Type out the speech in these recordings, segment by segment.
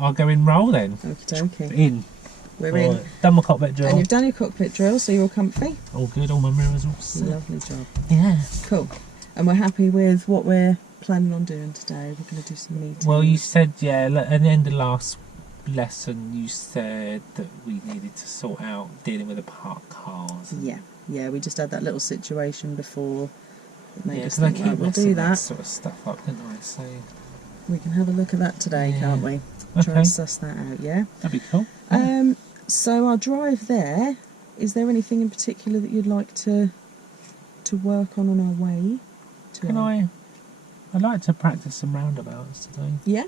I'll go in roll then. Okie dokie. In. We're in. Done my cockpit drill. And you've done your cockpit drill, so you're all comfy? All good, all my mirrors all set. Lovely job. Yeah. Cool. And we're happy with what we're planning on doing today. We're going to do some meetings. Well, you said, yeah, at the end of last lesson, you said that we needed to sort out dealing with the parked cars. Yeah. Yeah, we just had that little situation before. That made us because I think, keep right, we'll do messing that. sort of stuff up, didn't I? So We can have a look at that today, Yeah. can't we? Okay. Try and suss that out, yeah? that'd be cool. So our drive there, is there anything in particular that you'd like to work on our way? I'd like to practice some roundabouts today. Yeah?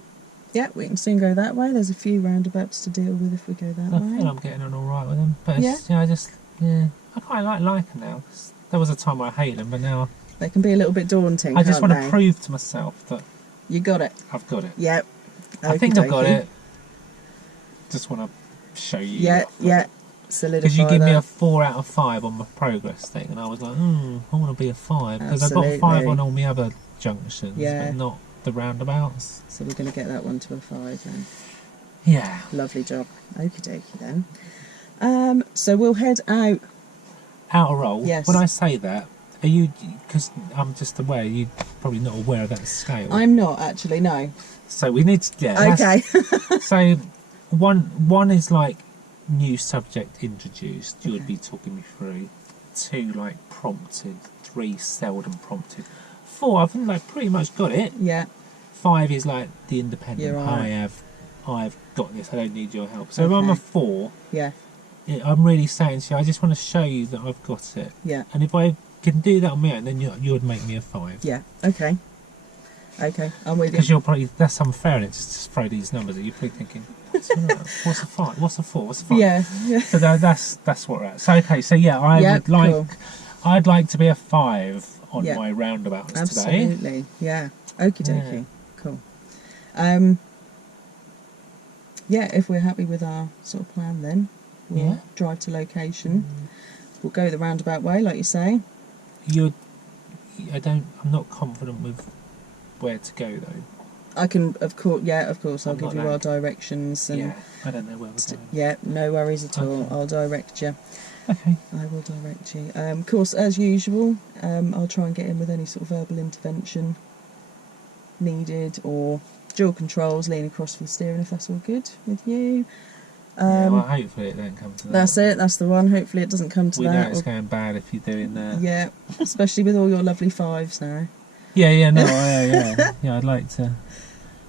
Yeah, we can soon go that way. There's a few roundabouts to deal with if we go that I way. feel I'm getting on all right with them, but it's, I quite like them now. 'Cause there was a time where I hated them, but now They can be a little bit daunting, I just can't want to prove to myself that You got it. I've got it. Yep. I think I've got Okey-dokey. it. Just want to show you. Yeah, yeah. Solidify Because you give me a that. 4 out of 5 on my progress thing, and I was like, I want to be a 5 because I've got 5 Absolutely. on all my other junctions, Yeah. but not the roundabouts. So we're going to get that one to a 5 then. Yeah. Lovely job. Okie dokie then. So we'll head out. Outer roll. Yes. When I say that, are you? Because I'm just aware you're probably not aware of that scale. I'm not actually, no. So we need to. Yeah. Okay. So one is like new subject introduced. You would be talking me through. 2 like prompted. 3 seldom prompted. 4 I think like pretty much got it. Yeah. 5 is like the independent. You're right. I've got this. I don't need your help. So if I'm a 4, Yeah. I'm really saying to you, I just want to show you that I've got it. Yeah. And if I can do that on my own, then you would make me a 5. Yeah. Okay. Okay. I'm with Because you. you're probably, that's unfair, and it's just throw these numbers at you. You're probably thinking, what's a 5? What's a 4? What's a 5? Yeah. Yeah. So that's what we're at. So okay. So yeah, I'd like to be a 5 on Yeah. my roundabouts today. Absolutely. Yeah. Okie dokie. Yeah. Cool. Yeah, if we're happy with our sort of plan then, we'll Yeah. drive to location. We'll go the roundabout way, like you say. I'm not confident with where to go though. I can, of course, I'll I'm give not you that- our directions. And Yeah, I don't know where we're going. yeah, no worries at all. Okay. I'll direct you. Okay. I will direct you. Of course, as usual, I'll try and get in with any sort of verbal intervention needed or dual controls, lean across for the steering if that's all good with you. Yeah, well, hopefully it don't come to that. That's it, that's the one. Hopefully it doesn't come to We know that. it's going bad if you're doing that. Yeah, especially with all your lovely 5s now. Yeah, yeah. I'd like to.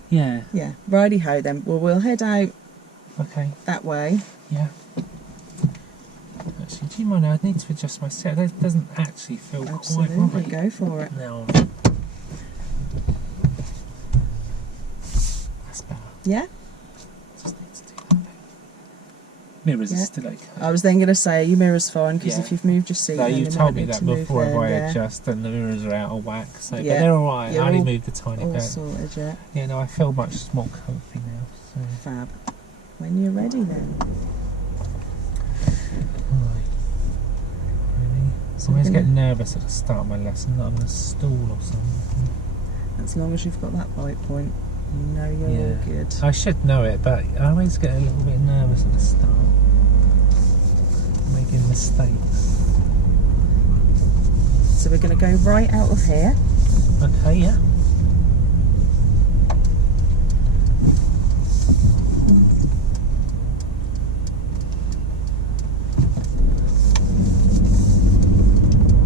Yeah. Yeah, righty ho then. Well, we'll head out Okay. that way. Yeah. Actually, do you mind? I need to adjust my set. That doesn't actually feel Absolutely, quite right. go for it. Now. That's better. Yeah? Just need to do that bit. Mirrors Yeah. are still okay. I was then going to say your mirror's fine because Yeah. if you've moved your seat, No, then you you told might me need that to move before them, I yeah. adjust and the mirrors are out of whack. So, Yeah. but they're all right. You're I only all- moved a tiny All bit. sorted, yeah. Yeah, no, I feel much more comfy now. So. Fab. When you're ready then. Right. Really? So I always we're get gonna- nervous at the start of my lesson that I'm going to stall or something. As long as you've got that bite point, you know you're all good. I should know it, but I always get a little bit nervous at the start. Making mistakes. So we're going to go right out of here. Okay, yeah.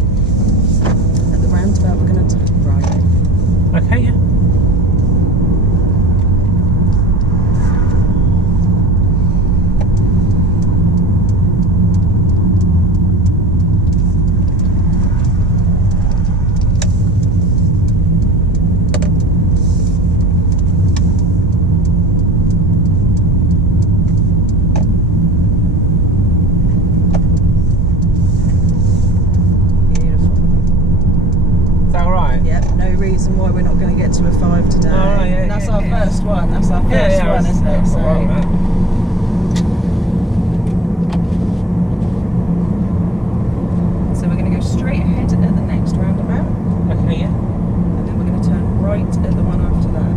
At the roundabout, we're going to turn right. Okay, yeah. Beautiful. Is that alright? Yep, no reason why we're not going to get to a 5 today. Oh, yeah, and that's yeah, our yeah. first one. That's our first one, isn't it? So, so we're going to go straight ahead at the next roundabout, Okay, yeah. and then we're going to turn right at the one after that.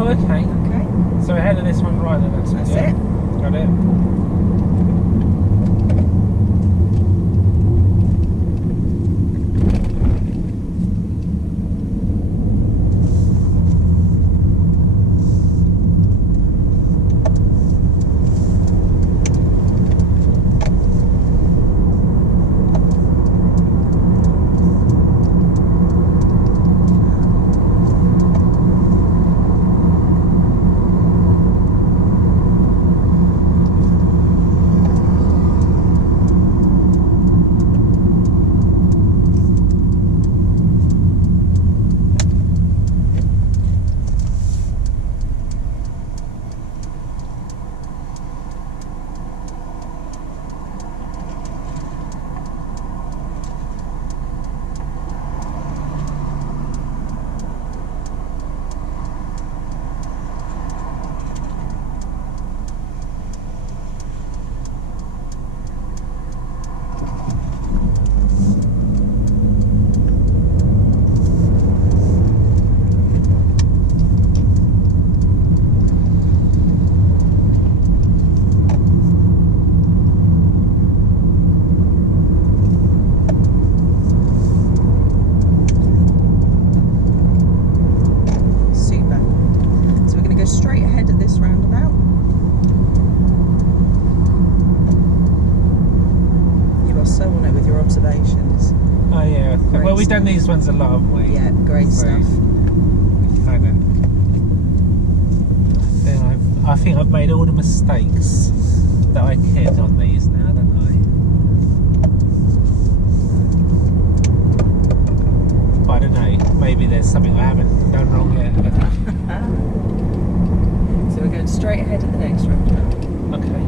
Oh, okay. Okay. So ahead of this one Right then, That's yeah. it. Got it. Straight ahead at this roundabout. You are so on it with your observations. Oh yeah. Great Well, we've stuff. done these ones a lot, haven't we? Yeah, great So, stuff. I don't. Then I think I've made all the mistakes that I could on these now, don't I? But I don't know. Maybe there's something I haven't done wrong yet. So we're going straight ahead at the next roundabout. Okay.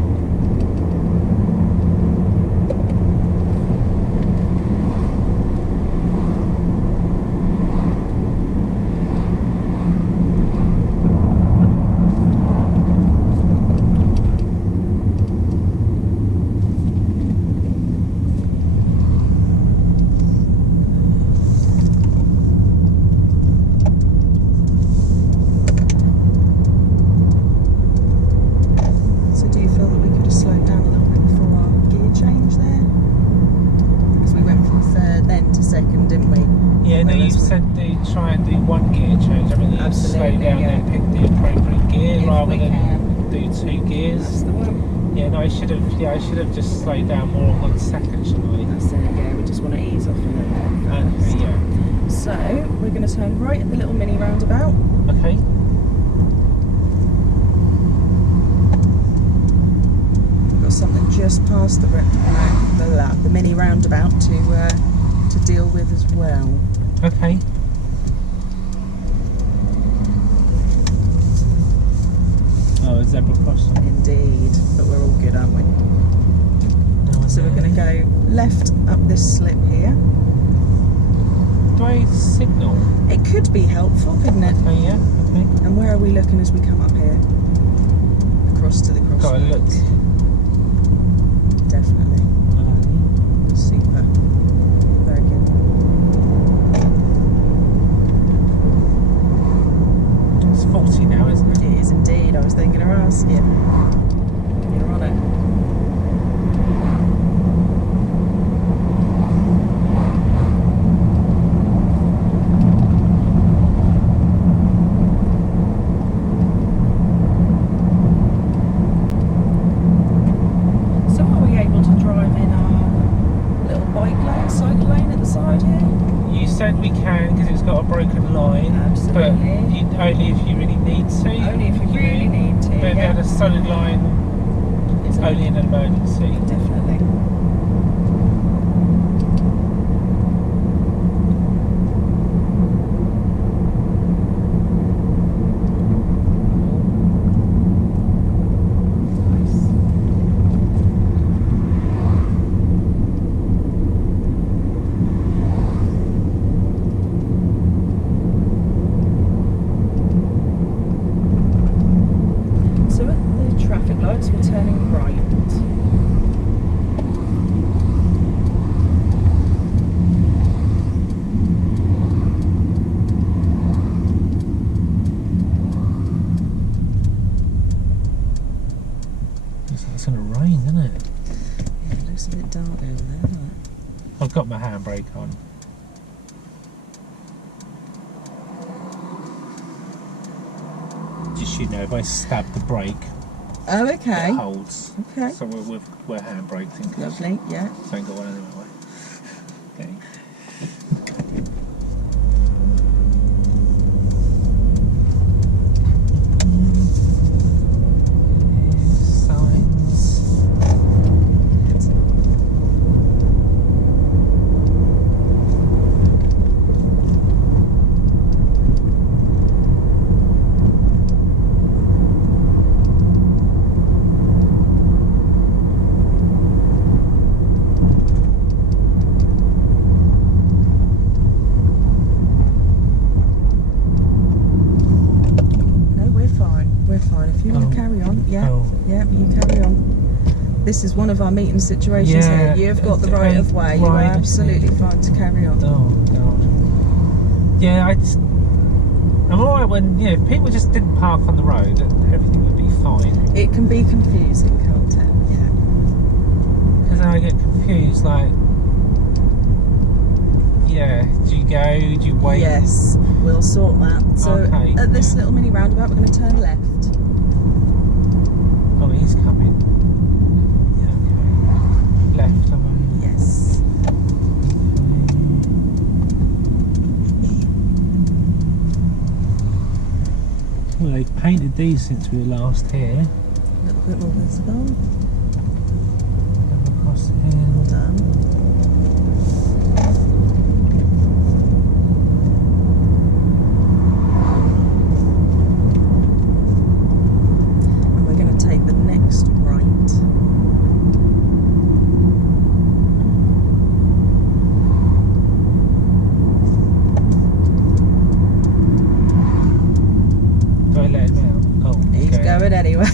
Yeah, no, you said to try and do one gear change. I mean, you slow down and pick the appropriate gear rather than do 2 gears. That's the one. Yeah, no, I should have just slowed down more on 1 second, shouldn't I? That's it, yeah, we just want to ease off a little bit. Yeah. So, we're going to turn right at the little mini roundabout. Okay. We've got something just past the mini roundabout to deal with as well. Okay. Oh, a zebra crossing. Indeed, but we're all good, aren't we? No, So we're going to go left up this slip here. Do I signal? It could be helpful, couldn't it? Oh yeah, okay. And where are we looking as we come up here? Across to the crossroads. Got to look. Definitely. Super. Very good. It's 40 now, isn't it? It is indeed. I was thinking to ask you. You're on it. So are we able to drive in our little bike lane, cycle lane at the side here? You said we can because it's got a broken line. Absolutely. But only if you really need to. Only if you really need to. But if you Yeah. had a solid line, it's only an emergency. Definitely. So at the traffic lights, we're turning right. it's going to rain, isn't it? Yeah, it looks a bit dark over there, doesn't it? I've got my handbrake on. Just so you know, if I stab the brake, Oh, okay. it holds. Okay. So we're handbraked in case. Lovely, yeah. So I ain't got one anyway. Okay. If you want to carry on, yeah, you carry on. This is one of our meeting situations here. You've got the right of way. You are absolutely fine to carry on. Oh God. Yeah, I'm alright when if people just didn't park on the road, everything would be fine. It can be confusing, can't it? Yeah. Because I get confused, like, do you go? Do you wait? Yes, we'll sort that. So okay, at this little mini roundabout, we're going to turn left. Oh, he's coming. Yeah, okay. Left, am I? Yes. Well, they've painted these since we were last here. A little bit more visible. Go across here. Well done. Take the next right. Do I let him out? Oh, he's going anyway.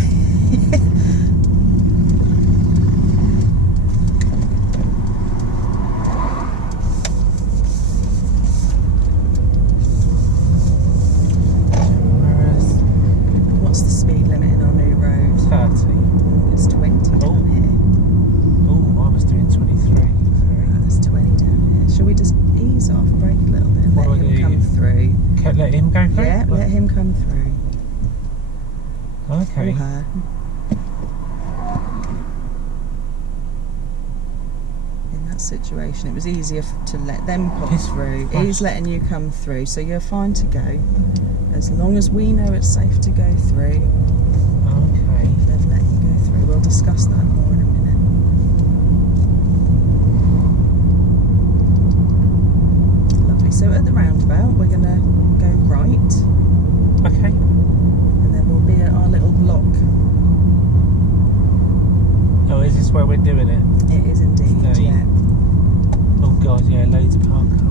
What's the speed limit in our new road? 30. It's 20 down here. Oh, I was doing 23. That's 20 down here. Shall we just ease off, brake a little bit, and What let do I him do? come through? Let him go through? Yeah, let him come through. Okay. Or her. In that situation, it was easier to let them pop through. He's letting you come through, so you're fine to go. As long as we know it's safe to go through. Okay. They've let you go through. We'll discuss that more in a minute. Lovely. So at the roundabout, we're going to go right. Okay. And then we'll be at our little block. Oh, is this where we're doing it? It is indeed, yeah. Oh God, yeah, loads of parked cars.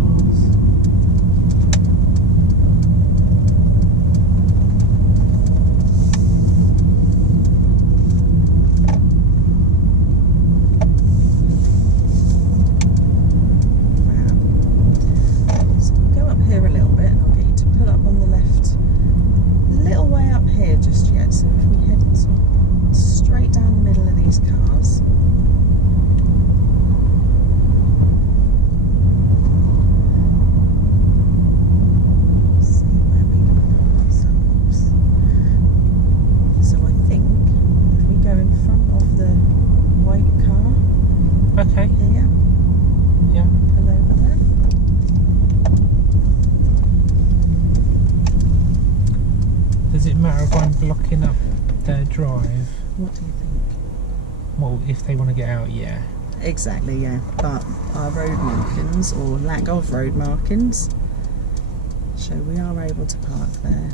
Okay. Here. Yeah. Pull over there. Does it matter if I'm blocking up their drive? What do you think? Well, if they want to get out, yeah. Exactly, yeah. But our road markings, or lack of road markings, show we are able to park there.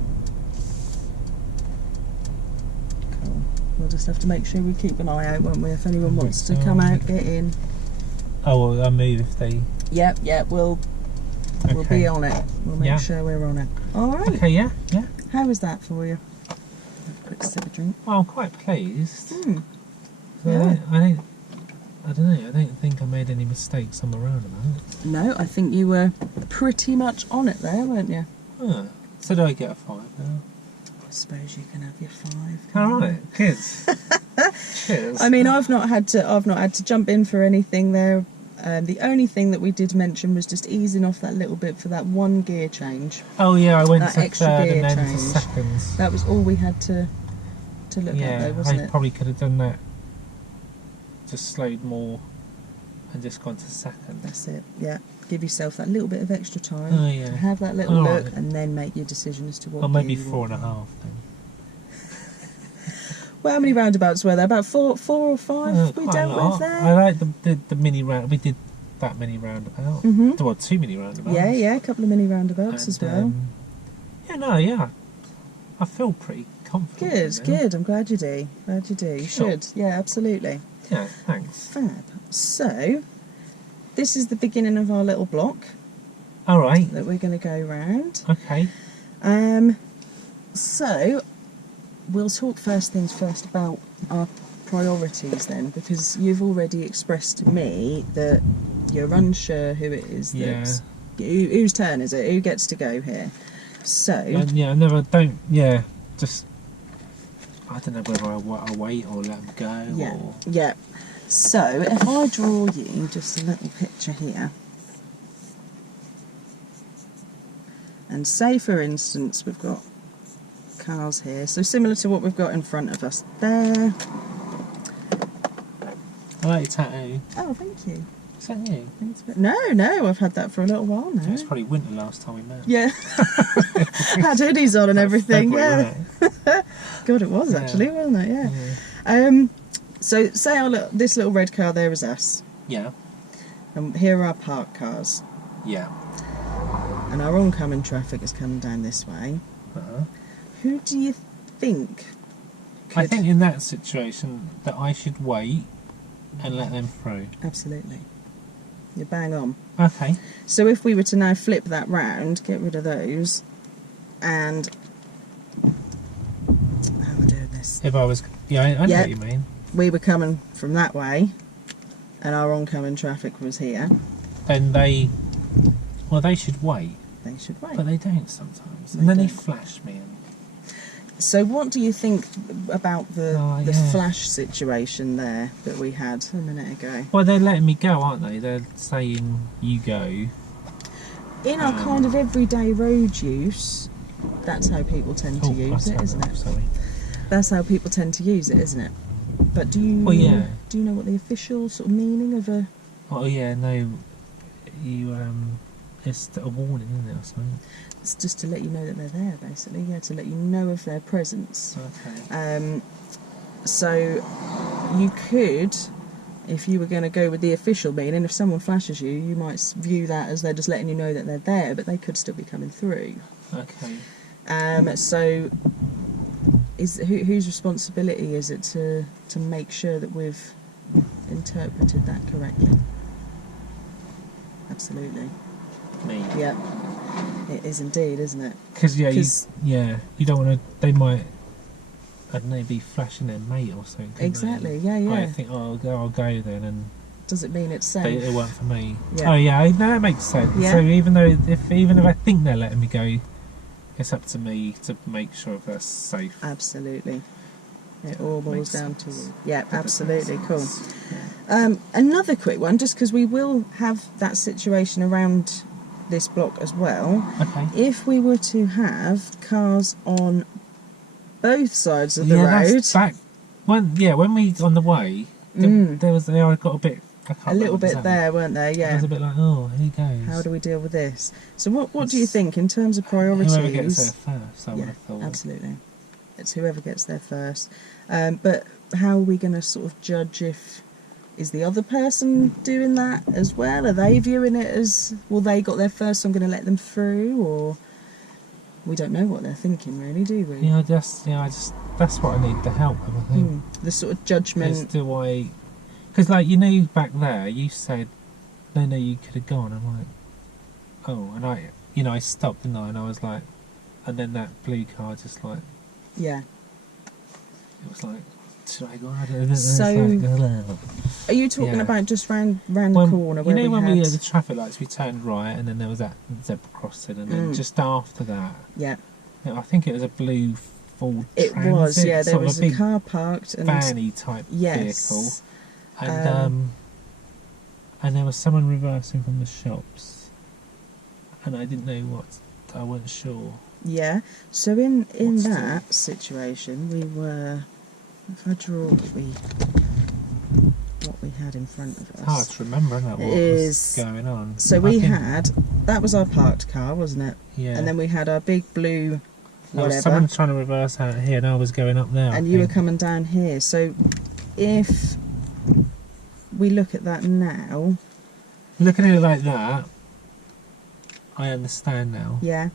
Cool. We'll just have to make sure we keep an eye out, won't we? If anyone wants to come out, get in. Oh, well, I'll move if they... Yep, we'll be on it. We'll make sure we're on it. Alright. Okay, yeah. How was that for you? Quick sip of drink. Well, I'm quite pleased. Yeah. I don't know, I don't think I made any mistakes on the roundabout. No, I think you were pretty much on it there, weren't you? Huh. So do I get a 5 now? I suppose you can have your 5. Alright, kids. Cheers. I mean, I've not had to jump in for anything there. The only thing that we did mention was just easing off that little bit for that one gear change. Oh yeah, I went That to extra third gear and then to change. seconds. That was all we had to look at, though, wasn't I it? probably could have done that. Just slowed more and just gone to second. That's it. Yeah, give yourself that little bit of extra time Oh, yeah. to have that little All look, right. and then make your decision as to what. Or maybe gear you 4.5 want. then. Well, how many roundabouts were there? About four or five we Quite a dealt lot. with there. I like the mini round. We did that mini roundabout. Mhm. Well, 2 mini roundabouts. Yeah, a couple of mini roundabouts as well. I feel pretty confident. Good, now. good. I'm glad you do. You Sure. should. Yeah, absolutely. Yeah, thanks. Fab. So, this is the beginning of our little block All right. that we're going to go round. Okay. So, we'll talk first things first about our priorities then, because you've already expressed to me that you're unsure who it is that's... Whose turn is it? Who gets to go here? So... I just... I don't know whether I'll wait or let them go or... Yeah. So, if I draw you just a little picture here, and say, for instance, we've got cars here, so similar to what we've got in front of us there. I like your tattoo. Oh, thank you. Is that new? No, I've had that for a little while now. It was probably winter last time we met. Yeah. Had hoodies on and everything, February, yeah. wasn't it? God, it was actually, wasn't it? Yeah. So, say this little red car there is us, Yeah. and here are our parked cars, Yeah. and our oncoming traffic is coming down this way. Uh-huh. Who do you think I think in that situation that I should wait and let them through. Absolutely. You're bang on. Okay. So if we were to now flip that round, get rid of those, and... How am I doing this? If I was... Yeah, I know what you mean. We were coming from that way, and our oncoming traffic was here. Then they... Well, they should wait. They should wait. But they don't sometimes. They And then they don't. flash me. So what do you think about the yeah. flash situation there that we had a minute ago? Well, they're letting me go, aren't they? They're saying, you go. In our kind of everyday road use, that's how people tend to use it, isn't it? Sorry. That's how people tend to use it, isn't it? But do you do you know what the official sort of meaning of a... Oh yeah, no, you it's a warning, isn't it, or something? It's just to let you know that they're there, basically. Yeah, to let you know of their presence. Okay. So you could, if you were going to go with the official meaning, if someone flashes you, you might view that as they're just letting you know that they're there, but they could still be coming through. Okay. So whose responsibility is it to make sure that we've interpreted that correctly? Absolutely. Me. Yeah. It is indeed, isn't it? Because you don't want to. They might, I don't know, be flashing their mate or something. Exactly. They? Yeah. I think, I'll go then, and does it mean it's safe? it weren't for me. Yeah. Oh yeah, no, that makes sense. Yeah. So even if I think they're letting me go, it's up to me to make sure if they're safe. Absolutely. It all boils Makes down sense. to you. Yeah, absolutely. Cool. Yeah. Another quick one, just because we will have that situation around this block as well. Okay. If we were to have cars on both sides of the road, That's back. When we on the way, there was I got a bit. a little bit there, weren't there? I Yeah. was a bit like, oh, here goes. How do we deal with this? So what do you think in terms of priorities? Whoever gets there first, I would have thought. Absolutely. It's whoever gets there first. But how are we going to sort of judge if... Is the other person doing that as well? Are they viewing it as, well, they got there first, so I'm going to let them through? Or we don't know what they're thinking, really, do we? Yeah, that's what I need the help of, I think. The sort of judgment. Is do I... Because, back there, you said, no, you could have gone. I'm like, oh, and I stopped, didn't I? And I was like, and then that blue car just like... Yeah. It was like, should I go? I don't know. So, are you talking about just round the corner? Where when we had had the traffic lights, we turned right, and then there was that zebra crossing, and then just after that, Yeah. I think it was a blue Ford It Transit, was, yeah. There sort of was a big car parked and vanny type yes. vehicle, and there was someone reversing from the shops, and I didn't know what. I wasn't sure. Yeah. So in What's that situation, we were. If I draw what we had in front of us. It's hard to remember, isn't it? What was going on? So we had, that was our parked car, wasn't it? Yeah. And then we had our big blue There whatever. was someone trying to reverse out here, and I was going up there. And you were coming down here. So if we look at that now. Looking at it like that, I understand now. Yeah.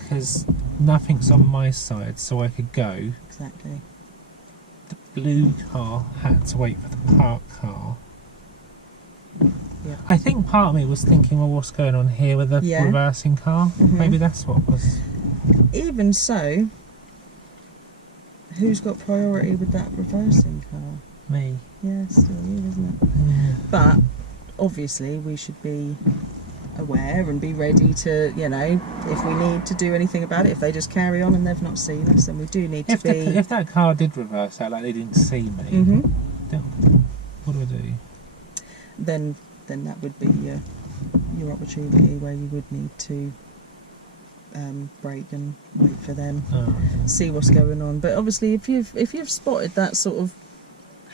Because nothing's on my side, so I could go. Exactly. The blue car had to wait for the parked car. Yeah. I think part of me was thinking, well, what's going on here with the reversing car? Mm-hmm. Maybe that's what was. Even so, who's got priority with that reversing car? Me. Yeah, it's still you, isn't it? Yeah. But obviously, we should be aware and be ready to, you know, if we need to do anything about it. If they just carry on and they've not seen us, then we do need to be. If that car did reverse out, like they didn't see me, Mm-hmm. then what do I do? Then that would be your opportunity where you would need to brake and wait for them, see what's going on. But obviously, if you've spotted that sort of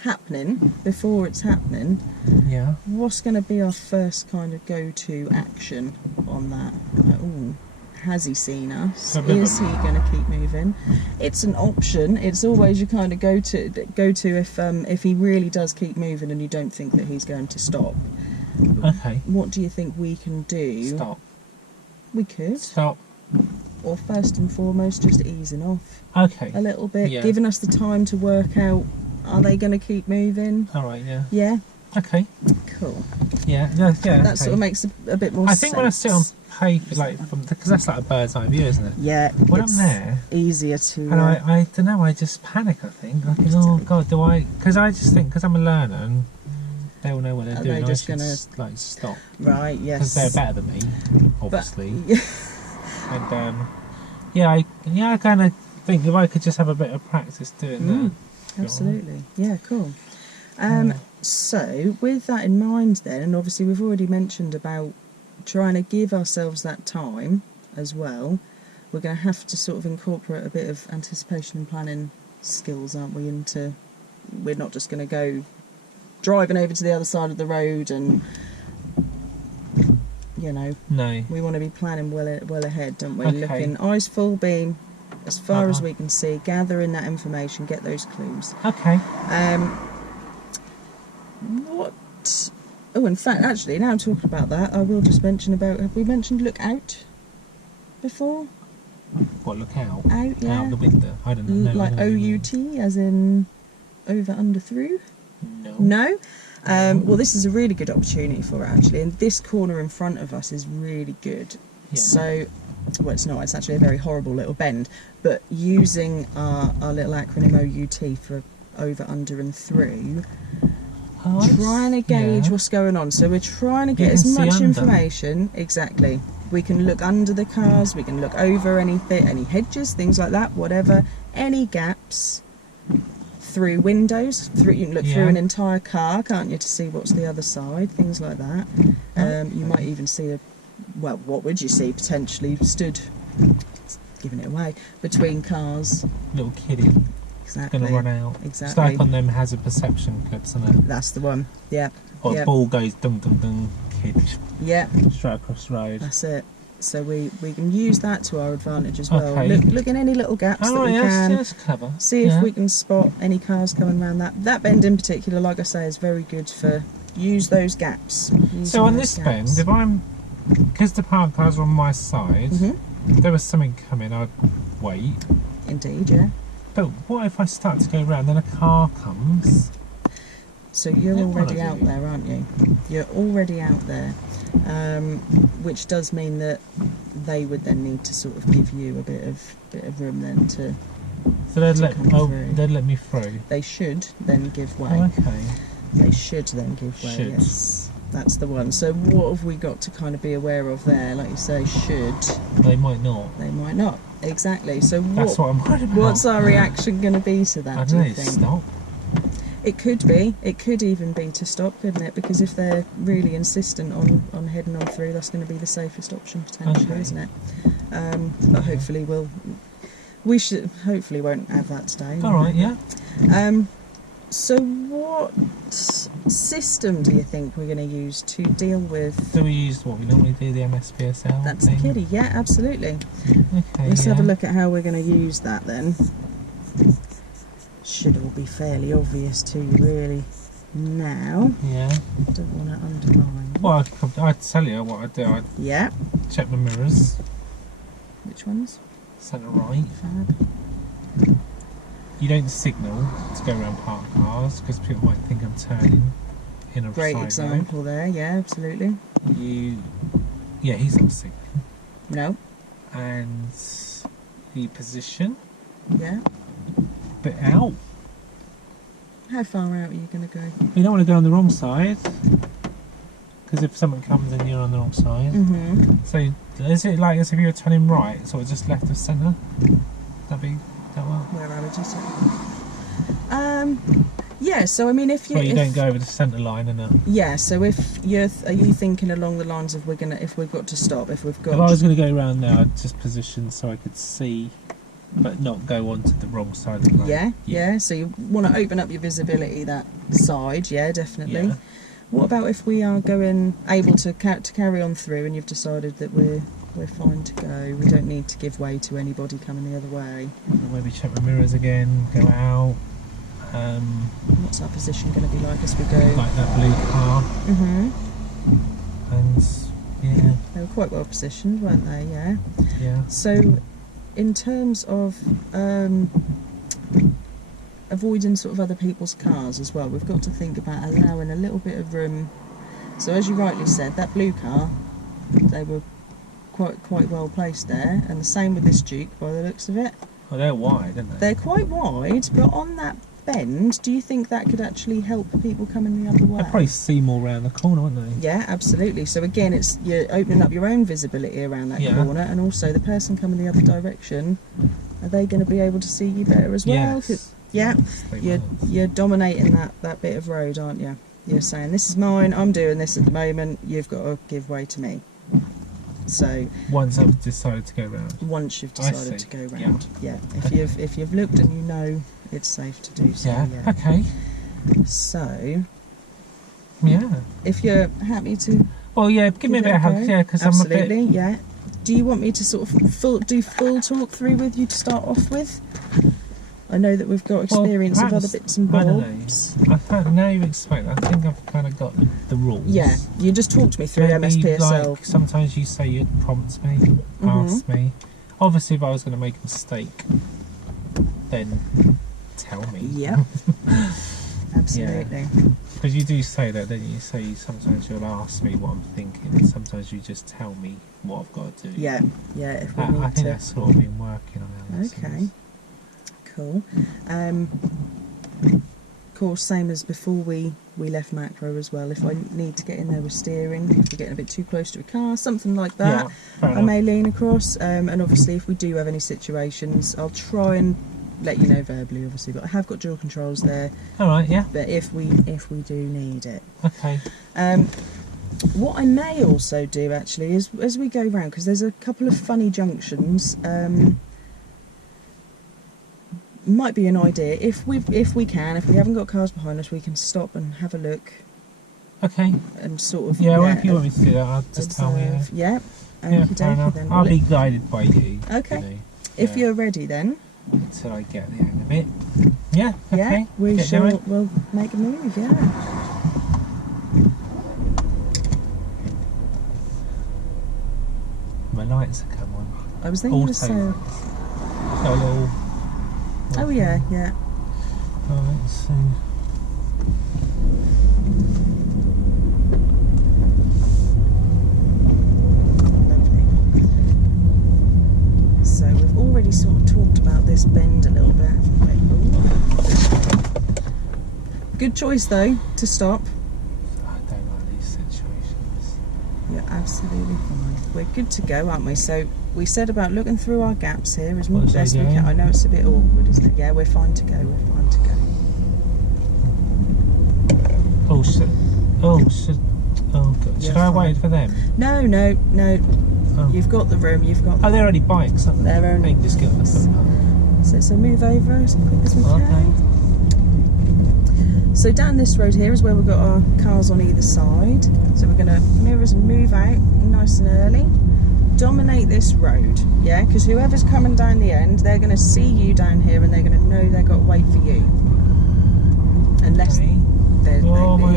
happening before it's happening, yeah, what's going to be our first kind of go-to action on that? Like, ooh, has he seen us? Is he going to keep moving? It's an option. It's always your kind of go to if he really does keep moving and you don't think that he's going to stop. Okay. What do you think we can do? Stop. We could. Stop. Or first and foremost, just easing off Okay. a little bit, Yeah. giving us the time to work out, are they going to keep moving? All right. Yeah. Yeah? Okay. Cool. Yeah. Yeah. That okay. sort of makes a bit more I sense. think when I sit on paper, like because that's like a bird's eye view, isn't it? Yeah. When it's I'm there, easier to... and I don't know, I just panic, I think. I think, oh God, do I... Because I just think, because I'm a learner and they all know what they're doing, they just I should gonna... like stop. Right, yes. Because they're better than me, obviously. But, and I kind of think if I could just have a bit of practice doing that. absolutely. Yeah, cool. So, with that in mind then, and obviously we've already mentioned about trying to give ourselves that time as well, we're going to have to sort of incorporate a bit of anticipation and planning skills, aren't we, we're not just going to go driving over to the other side of the road and, you know, No. we want to be planning well ahead, don't we? Okay. Looking eyes full beam, as far as we can see, gathering that information, get those clues. Okay. Oh, in fact, actually, now I'm talking about that, I will just mention about, have we mentioned look out before? What, look out? Out, yeah. Out the window? I don't know. Like O-U-T, as in over, under, through? No. No? Well, this is a really good opportunity for it, actually, and this corner in front of us is really good. Yeah. So, well, it's not, it's actually a very horrible little bend, but using our little acronym OUT for over, under and through, trying to gauge what's going on. So we're trying to get as much information. Exactly. We can look under the cars, we can look over any hedges, things like that, whatever, any gaps, through windows, you can look through an entire car, can't you, to see what's the other side, things like that. You might even see what would you see potentially stood, giving it away, between cars. Little kiddie. Exactly. Going to run out. Exactly. It's like on them hazard perception clips, isn't it? That's the one. Yeah. Or the ball goes dum dum dum, kid Yeah. straight across the road. That's it. So we can use that to our advantage as well. Okay. Look in any little gaps that we can. That's clever. See if we can spot any cars coming around that bend in particular. Like I say, is very good for use those gaps. So on this bend, if I'm, because the parked cars are on my side, if there was something coming, I'd wait. Indeed, yeah. But what if I start to go round, then a car comes? So you're already out there, aren't you? You're already out there, which does mean that they would then need to sort of give you a bit of room then to. So they'd let me through. They should then give way. Oh, okay. They should then give way. Should. Yes. That's the one. So what have we got to kind of be aware of there? Like you say, should. They might not. They might not. Exactly. So That's what I'm worried about. what's our reaction going to be to that, I do don't you know, think? stop. It could be. It could even be to stop, couldn't it? Because if they're really insistent on heading on through, that's going to be the safest option potentially, Okay. isn't it? But hopefully we should hopefully won't have that today. All right, yeah. So what system do you think we're going to use to deal with? Do we use what we normally do, the MSPSL That's thing? the kiddie. Yeah, absolutely. Okay, Let's have a yeah. look at how we're going to use that then. Should all be fairly obvious to you really now. Yeah. Don't want to undermine. Well, I'd tell you what I do. I Yeah. check my mirrors, Which ones? centre right. Fab. You don't signal to go around parked cars because people might think I'm turning in a Great side example there. Yeah, absolutely. road. Yeah, he's not signaling. No. And the position, Yeah. bit out. How far out are you going to go? You don't want to go on the wrong side because if someone comes in, you're on the wrong side. Mm-hmm. So is it like as if you were turning right, sort of just left of centre? That well? Where I would you say? Yeah. So I mean, if you Well, you don't go over the centre line, and yeah. So if are you thinking along the lines of if we've got to stop, if we've got if I was going to go around there, I'd just position so I could see, but not go onto the wrong side of the line. yeah. So you want to open up your visibility that side, yeah, definitely. Yeah. What about if we are able to carry on through, and you've decided that we're fine to go? We don't need to give way to anybody coming the other way. Maybe check my mirrors again, go out. What's our position going to be like as we go? Like that blue car, Mhm. and yeah, They were quite well positioned, weren't they? Yeah. yeah. So, in terms of avoiding sort of other people's cars as well, we've got to think about allowing a little bit of room. So, as you rightly said, that blue car, they were quite well placed there, and the same with this Duke by the looks of it. Well, they're wide, aren't they? They're quite wide, but on that bend, do you think that could actually help people coming the other way? They'd probably see more round the corner, wouldn't they? Yeah, absolutely. So again, you're opening up your own visibility around that Yeah. corner, and also the person coming the other direction, are they going to be able to see you better as well? Yes. 'Cause- yeah, They you're might. dominating that bit of road, aren't you? You're saying, this is mine, I'm doing this at the moment, you've got to give way to me. So Once I've decided to go round. once you've I decided see. to go Yeah. round, yeah. If you've looked and you know it's safe to do so, Yeah. yeah. Okay. So Yeah. if you're happy to Well, yeah. Give me a give bit it of help, go, yeah, because I'm a bit. absolutely, yeah. Do you want me to sort of do full talk through with you to start off with? I know that we've got experience of other perhaps, bits and I don't know. bobs. I think now you've explained. I think I've kind of got the rules. Yeah, you just talked me through Maybe, MSPSL. like, sometimes you say you'd prompt me, Mm-hmm. ask me. Obviously, if I was going to make a mistake, then tell me. Yeah, absolutely. Because you do say that, don't you? Say sometimes you'll ask me what I'm thinking, and sometimes you just tell me what I've got to do. Yeah, yeah. If we I need think to. that's sort of been working on our lessons. Okay. Cool. Of course, same as before we left macro as well. If I need to get in there with steering, if we're getting a bit too close to a car, something like that, Yeah, fair I enough. may lean across. And obviously, if we do have any situations, I'll try and let you know verbally, obviously. But I have got dual controls there. All right, yeah. But if we do need it, Okay. what I may also do actually is as we go round, because there's a couple of funny junctions. Might be an idea if we haven't got cars behind us, we can stop and have a look Okay. and sort of Yeah, well, if you want me to do that, I'll just tell me. observe. Yeah. Yeah, Okey fair dokey enough. then. I'll Well, be guided by you. Okay. You know, if yeah, you're ready, then until I get the hang of it. Yeah. Okay. yeah, we Get shall. going. We'll make a move. Yeah. My lights have come on. I was thinking Auto. of say. Got a little. Oh yeah, yeah. Alright, so. Lovely. So we've already sort of talked about this bend a little bit, haven't we? Ooh. Good choice though to stop. I don't like these situations. absolutely fine. We're good to go, aren't we? So we said about looking through our gaps here as Well, best we yeah. can. I know it's a bit awkward, isn't it? Yeah, we're fine to go. We're fine to go. Oh, shit. Oh, should. Oh, God. Should I wait for them? No. Oh. You've got the room. You've got. Oh, they're only bikes, aren't they? They're only. They can just get on the footpath. So move over as quick as we can. Okay. So down this road here is where we've got our cars on either side. So we're going to mirrors and move out nice and early. Dominate this road, yeah? Because whoever's coming down the end, they're going to see you down here and they're going to know they've got to wait for you. Unless Okay.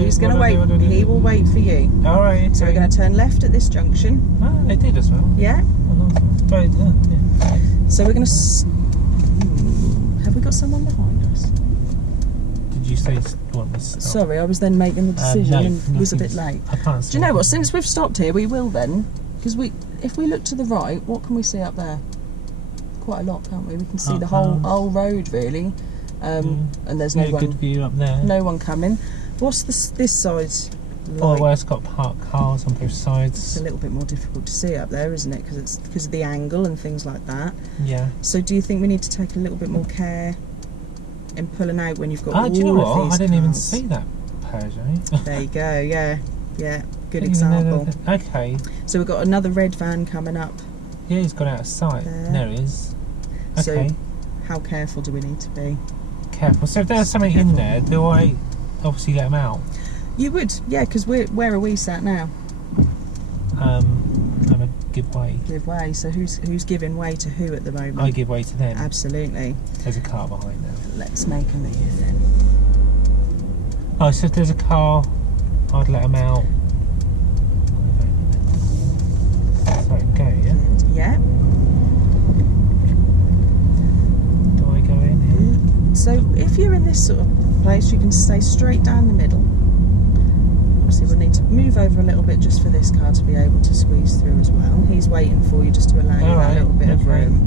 he's going to wait. He will wait for you. All right. So we're going to turn left at this junction. Oh, they did as well. Yeah. Oh, no. But, yeah. So we're going to. Have we got someone behind us? Did you say you want me to stop? Sorry, I was then making the decision No, and was a bit nothing's- late. I can't see. Do you know what? Since we've stopped here, we will then, because if we look to the right, what can we see up there? Quite a lot, can't we? We can see the whole road really, and there's no good view up there. no one coming. What's this side like? Oh, well, it's got parked cars on both It's sides. a little bit more difficult to see up there, isn't it? Because of the angle and things like that. Yeah. So do you think we need to take a little bit more care in pulling out when you've got all Do you know of what? these I didn't even cars? see that Peugeot. There you go. Yeah. Good Didn't even know example. that- Okay. So we've got another red van coming up. Yeah, he's got out of sight. There. There he is. So Okay. how careful do we need to be? Careful. So if there's something in there, do I obviously let him out? You would, yeah, because where are we sat now? I'm gonna give way. Give way. So who's giving way to who at the moment? I give way to them. Absolutely. There's a car behind them. Let's make a move then. Oh, so if there's a car, I'd let him out. So I can go, yeah? Good. Yeah. Do I go in here? So if you're in this sort of place, you can stay straight down the middle. Obviously we'll need to move over a little bit just for this car to be able to squeeze through as well. He's waiting for you just to allow you that Alright, little bit of okay. room.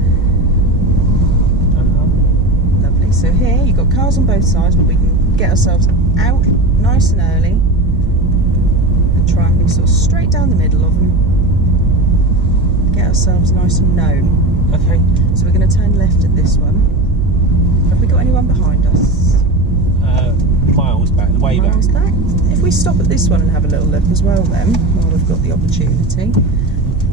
Lovely. So here you've got cars on both sides, but we can get ourselves out nice and early and try and be sort of straight down the middle of them. Get ourselves nice and known. Okay. So we're going to turn left at this one. Have we got anyone behind us? Miles back, way Miles back. If we stop at this one and have a little look as well then, while we've got the opportunity.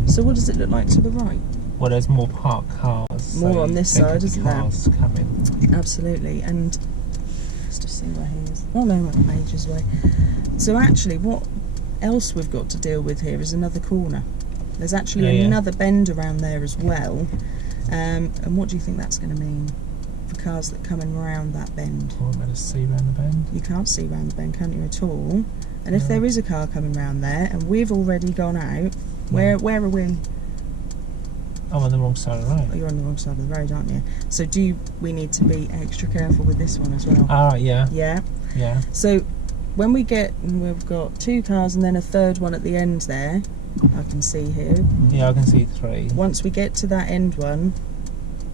So what does it look like to the right? Well, there's more parked cars. More on this side, isn't there? Cars coming. Absolutely. And let's just see where he is. Oh no, I'm ages away. So actually what else we've got to deal with here is another corner. There's actually another bend around there as well. And what do you think that's going to mean for cars that are coming around that bend? Oh, I'm going to see round the bend. You can't see round the bend, can't you, at all? And if there is a car coming round there and we've already gone out, where are we? I'm on the wrong side of the road. Oh, you're on the wrong side of the road, aren't you? So we need to be extra careful with this one as well? Yeah. Yeah. Yeah. So when we've got two cars and then a third one at the end there, I can see here. Yeah, I can see three. Once we get to that end one,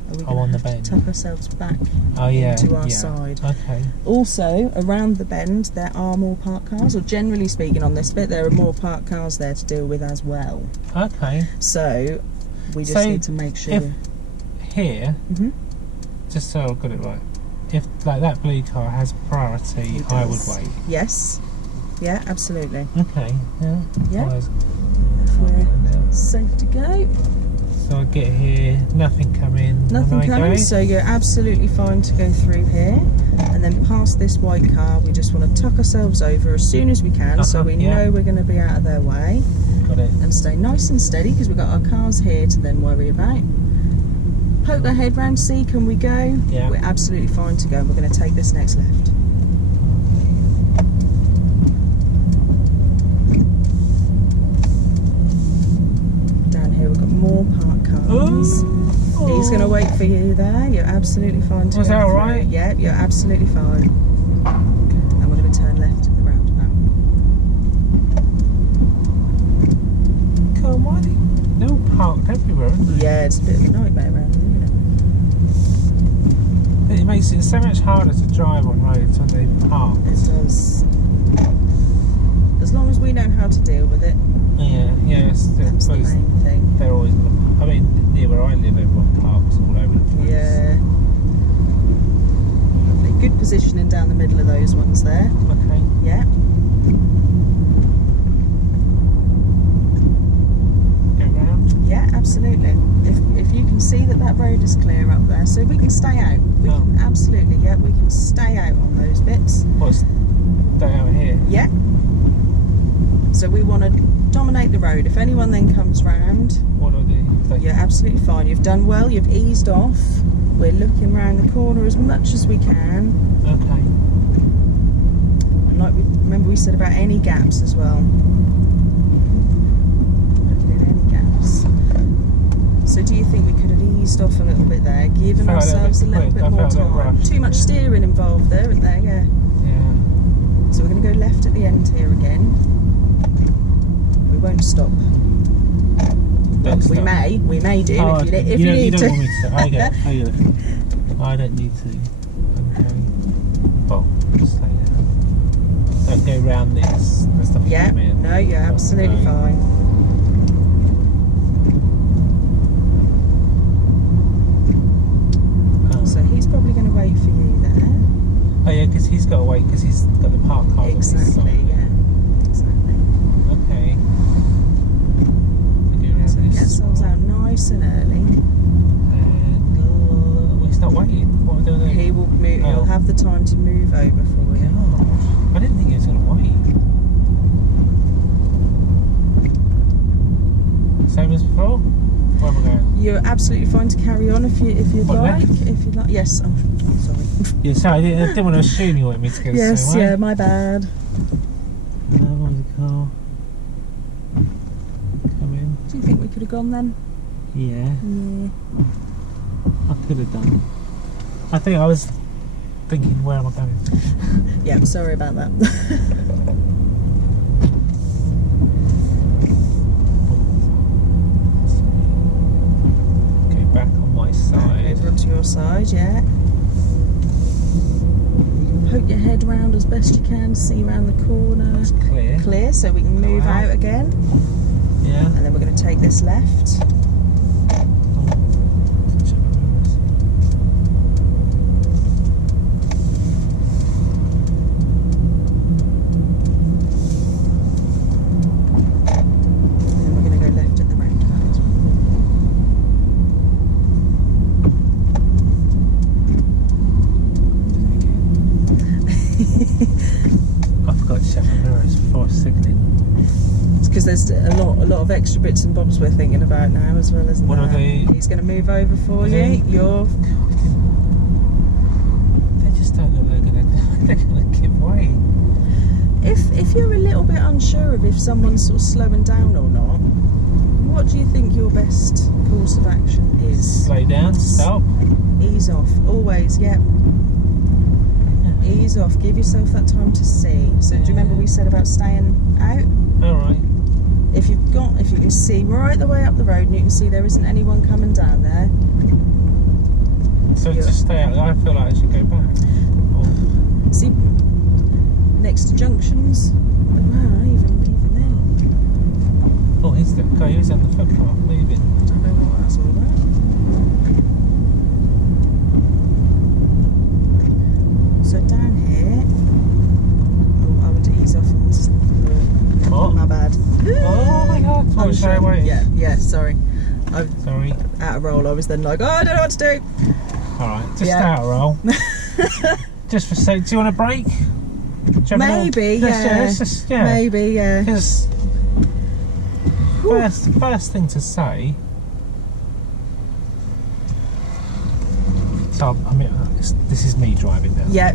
are we I'm on going the to have bend. to tuck ourselves back into our side? Okay. Also, around the bend, there are more parked cars, or generally speaking on this bit, there are more parked cars there to deal with as well. Okay. So, we just need to make sure... Here, just so I've got it right, if like that blue car has priority, I would wait. Yes. Yeah, absolutely. Okay. Yeah. Yeah. If If we're safe to go. So I get here, nothing coming. Nothing coming, so you're absolutely fine to go through here. And then past this white car, we just want to tuck ourselves over as soon as we can, so we know we're going to be out of their way. Got it. And stay nice and steady, because we've got our cars here to then worry about. Poke our head round, see, can we go? Yeah. We're absolutely fine to go, and we're going to take this next left. Down here we've got more parked cars. He's going to wait for you there. You're absolutely fine to go. Was that through. alright? Yeah, you're absolutely fine. And we're going to turn left at the roundabout. God, why are they all parked everywhere, isn't they? Yeah, it's a bit of a nightmare around here, isn't it? It makes it so much harder to drive on roads when they park. It does. As as long as we know how to deal with it, Yes. that's the main thing. They're always going to. I mean, near where I live, everyone parks all over the place. Yeah. Lovely. Good positioning down the middle of those ones there. Okay. Yeah. Go round. Yeah, absolutely. If you can see that road is clear up there, so we can stay out. We can absolutely, yeah, we can stay out on those bits. What's stay out here? Yeah. So we want to dominate the road. If anyone then comes round, What do I do? you're absolutely fine. You've done well. You've eased off. We're looking round the corner as much as we can. Okay. And like remember we said about any gaps as well. Looking at any gaps. So do you think we could have eased off a little bit there, given ourselves a little bit more time? Too much steering involved there, isn't there? Yeah. Yeah. So we're going to go left at the end here again. We won't stop. Well, we may do if you need don't to. Want me to. I get it. I don't need to. Okay. Well, just stay there. Don't go round this. There's stuff Yeah. come in. No, you're absolutely Okay. fine. So he's probably going to wait for you there. Oh yeah, because he's got to wait because he's got the park car on his Exactly. side. Yeah. Exactly. Okay. We go around So this get ourselves one. out nice and early. And well, he's not waiting. What am I doing? He will move. He'll have the time to move over for you. God, I didn't think he was going to wait. Same as before? Where am I going? You're absolutely fine to carry on if you'd What, like. left? If you'd like. Yes. Oh, sorry. Yeah, sorry, I didn't want to assume you wanted me to go the Yes. same way. Yeah. My bad. What was the car? Come in. Do you think we could have gone then? Yeah, Yeah. I could have done. I think I was thinking, where am I going? Yeah. Sorry about that. Go back on my side. Over onto your side. Yeah. You can poke your head round as best you can to see around the corner. That's clear. Clear, so we can move Wow. out again. Yeah. And then we're going to take this left. And then we're going to go left at the roundabout. I forgot to check my mirrors before signalling. It's because there's a lot of extra bits and bobs we're thinking about now as well, isn't What there? are they? He's going to move over for Is you. he? You're They just don't look they're gonna give way. if you're a little bit unsure of if someone's sort of slowing down or not, what do you think your best course of action is? Slow down, stop. Ease off, always. Yep. Ease off. Give yourself that time to see. So do you remember we said about staying out? Alright. If you can see right the way up the road and you can see there isn't anyone coming down there. So just stay out. I feel like I should go back. See, next to junctions. Wow, even then. Oh, he's the guy who's on the footpath moving. I don't know what that's all about. So down here, I would ease off and. What? My bad. Oh my god, I'm sorry, sure. wait. Yeah, sorry. Sorry. Out of roll, I was then like, oh, I don't know what to do. Alright, just Yeah. out of roll. Just for sake, do you want a break? Maybe, yeah. Yeah. Maybe, yeah. Because first thing to say. So I mean, this is me driving now. Yeah.